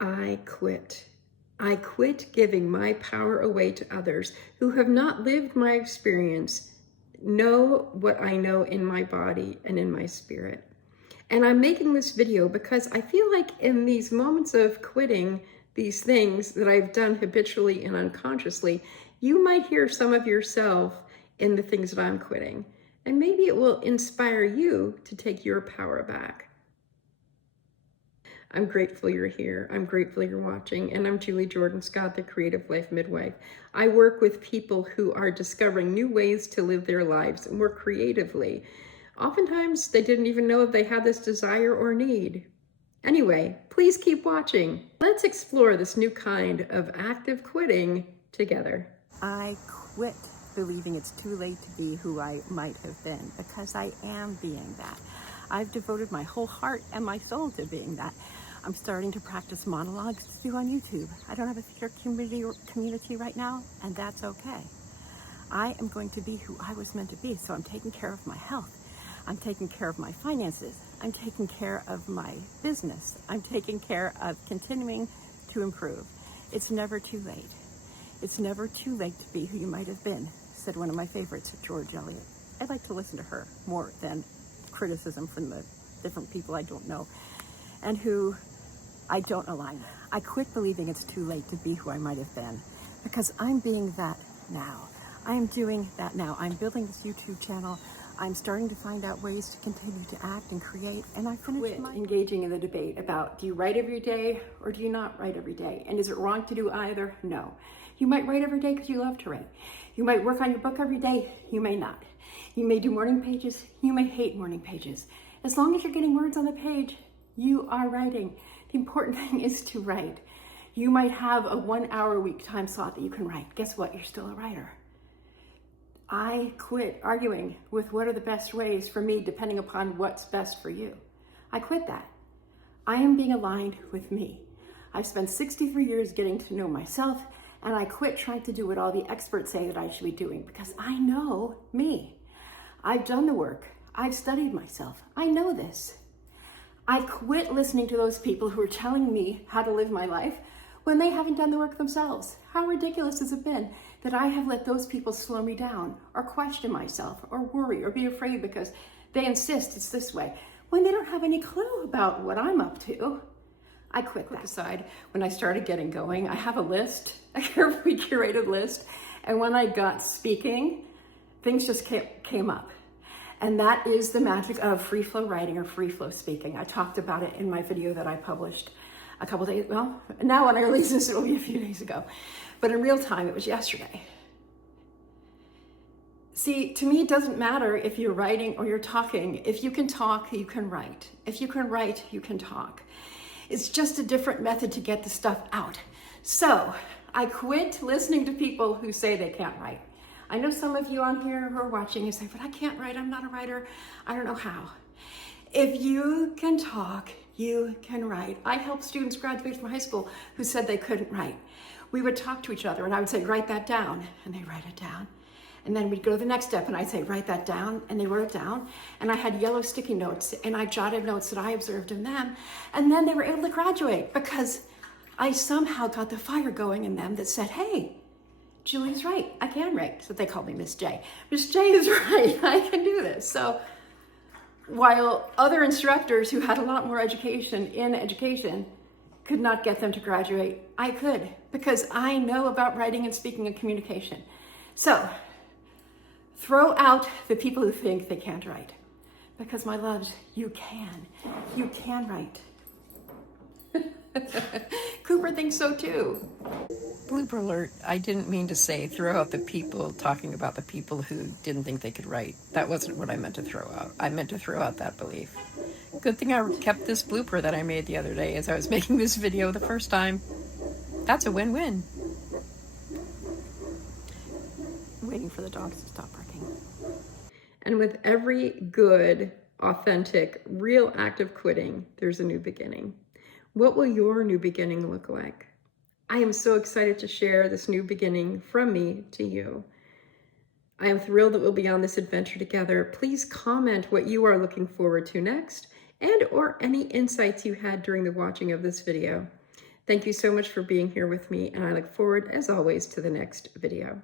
I quit. I quit giving my power away to others who have not lived my experience, know what I know in my body and in my spirit. And I'm making this video because I feel like in these moments of quitting these things that I've done habitually and unconsciously, you might hear some of yourself in the things that I'm quitting. And maybe it will inspire you to take your power back. I'm grateful you're here. I'm grateful you're watching. And I'm Julie Jordan Scott, the Creative Life Midwife. I work with people who are discovering new ways to live their lives more creatively. Oftentimes, they didn't even know if they had this desire or need. Anyway, please keep watching. Let's explore this new kind of active quitting together. I quit believing it's too late to be who I might have been, because I am being that. I've devoted my whole heart and my soul to being that. I'm starting to practice monologues to do on YouTube. I don't have a theater community right now, and that's okay. I am going to be who I was meant to be, so I'm taking care of my health. I'm taking care of my finances. I'm taking care of my business. I'm taking care of continuing to improve. It's never too late. It's never too late to be who you might have been, said one of my favorites, George Eliot. I'd like to listen to her more than criticism from the different people I don't know and who I don't align with. I quit believing it's too late to be who I might have been, because I'm being that now. I'm doing that now. I'm building this YouTube channel. I'm starting to find out ways to continue to act and create, and I finished engaging in the debate about, do you write every day or do you not write every day? And is it wrong to do either? No. You might write every day because you love to write. You might work on your book every day. You may not. You may do morning pages. You may hate morning pages. As long as you're getting words on the page, you are writing. The important thing is to write. You might have a 1 hour a week time slot that you can write. Guess what? You're still a writer. I quit arguing with what are the best ways for me depending upon what's best for you. I quit that. I am being aligned with me. I've spent 63 years getting to know myself, and I quit trying to do what all the experts say that I should be doing, because I know me. I've done the work. I've studied myself. I know this. I quit listening to those people who are telling me how to live my life when they haven't done the work themselves. How ridiculous has it been that I have let those people slow me down, or question myself, or worry, or be afraid because they insist it's this way, when they don't have any clue about what I'm up to. I quit that. Aside, when I started getting going, I have a list, a carefully curated list, and when I got speaking, things just came up. And that is the magic of free flow writing or free flow speaking. I talked about it in my video that I published a couple days, well, now when I release this, it'll be a few days ago. But in real time, it was yesterday. See, to me, it doesn't matter if you're writing or you're talking. If you can talk, you can write. If you can write, you can talk. It's just a different method to get the stuff out. So I quit listening to people who say they can't write. I know some of you on here who are watching, you say, but I can't write, I'm not a writer, I don't know how. If you can talk, you can write. I help students graduate from high school who said they couldn't write. We would talk to each other and I would say, write that down, and they write it down. And then we'd go to the next step and I'd say, write that down, and they wrote it down. And I had yellow sticky notes and I jotted notes that I observed in them. And then they were able to graduate because I somehow got the fire going in them that said, hey, Julie's right, I can write. So they called me Miss J. Miss J is right, I can do this. So while other instructors who had a lot more education in education could not get them to graduate, I could, because I know about writing and speaking and communication. So throw out the people who think they can't write, because my loves, you can write. Cooper thinks so too. Blooper alert, I didn't mean to say throw out the people talking about the people who didn't think they could write. That wasn't what I meant to throw out. I meant to throw out that belief. Good thing I kept this blooper that I made the other day as I was making this video the first time. That's a win-win. Waiting for the dogs to stop barking. And with every good, authentic, real act of quitting, there's a new beginning. What will your new beginning look like? I am so excited to share this new beginning from me to you. I am thrilled that we'll be on this adventure together. Please comment what you are looking forward to next, and or any insights you had during the watching of this video. Thank you so much for being here with me, and I look forward, as always, to the next video.